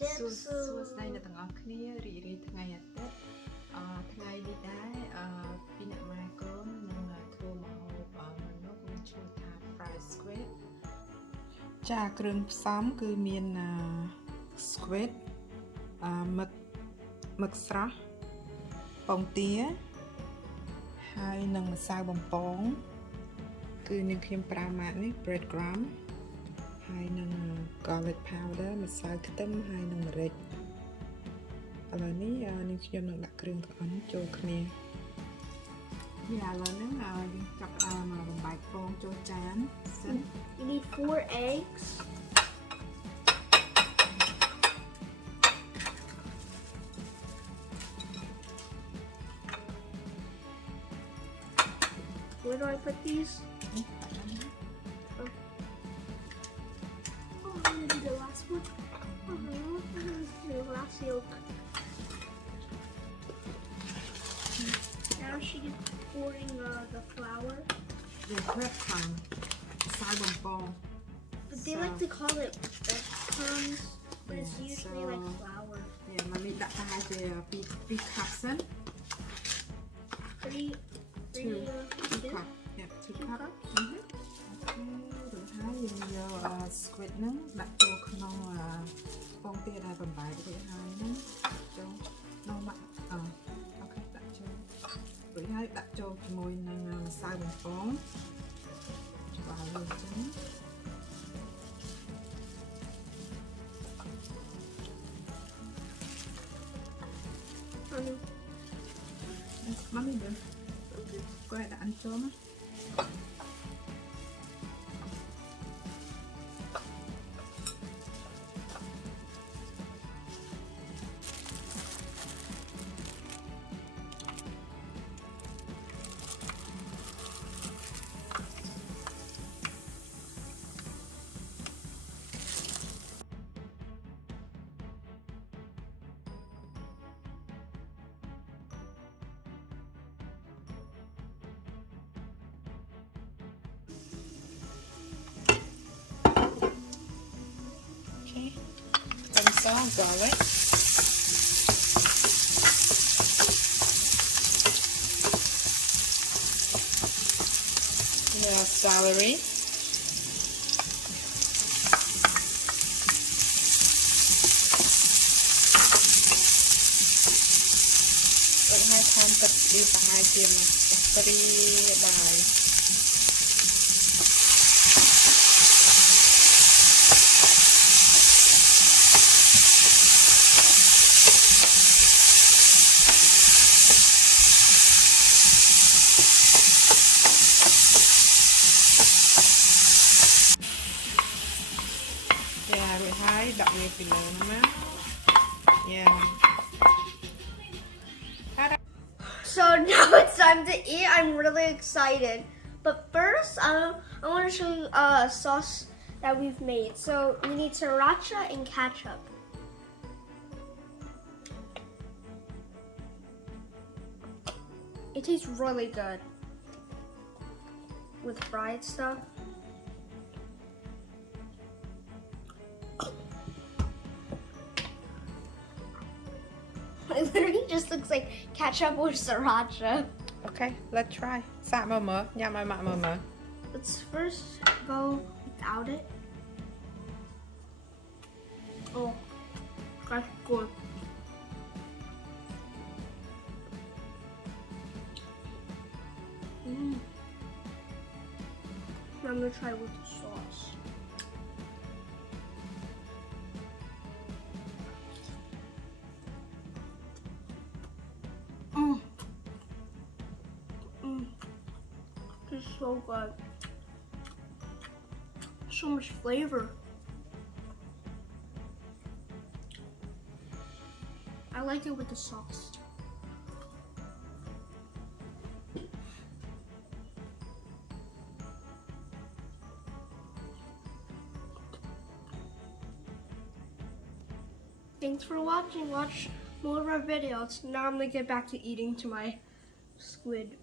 ស្ដីអ្នកទាំងអស់គ្នារីករាយថ្ងៃអាទិត្យថ្ងៃនេះដែរពីអ្នកម៉ែកូននឹងធ្វើម្ហូបមនុស្សមានឈ្មោះថា fried squid ចាគ្រឿងផ្សំគឺមាន squid មឹកស្រស់ពងទាហើយនឹងម្សៅបំពងគឺនាងខ្ញុំប្រើម៉ាកនេះ bread crumb ហើយនឹង garlic powder ម្សៅខ្ទឹមហើយនឹងម្រេចឥឡូវនេះនាងខ្ញុំនឹងដាក់គ្រឿងទាំងអស់នេះចូលគ្នាឥឡូវហ្នឹងយើងចាប់ផ្ដើមបំបែកពងចូលចានសិន You need 4 eggs. Where do I put these? Oh, I'm gonna do the last one. Oh, I'm gonna do the last yolk. Now she is pouring the flour. The bread crumb ម្សៅបំពង But they like to call it breadcrumbs, but it's usually like flour. Yeah មកនេះដាក់ប្រហែលជា2 cups សិន Three cup yeah 2 cup រួចហើយយើងយក squid ហ្នឹងដាក់ចូលក្នុងពងទាដែលបំបែករួចហើយហ្នឹងចូលក្នុងដាក់អូខេដាក់ចូលរួចហើយដាក់ចូលជាមួយនឹងម្សៅបំពងច្បាស់លើចឹងMami dulu. Kau ada ancam? Some garlic, celery, rồi hai tham cật đi và hai tiêm teri bài hai đặt về phía lớn mà yeah So now it's time to eat. I'm really excited, but first I want to show you a sauce that we've made. So we need sriracha and ketchup. It tastes really good with fried stuff. It literally just looks like ketchup or sriracha. Okay, let's try. Sạ mờ mờ, nhà mày mạ mờ mờ. Let's first go without it. Oh, that's good. Now I'm gonna try with the sauce. It's so good. So much flavor. I like it with the sauce. Thanks for watching. Watch more of our videos. Now I'm gonna get back to eating to my squid.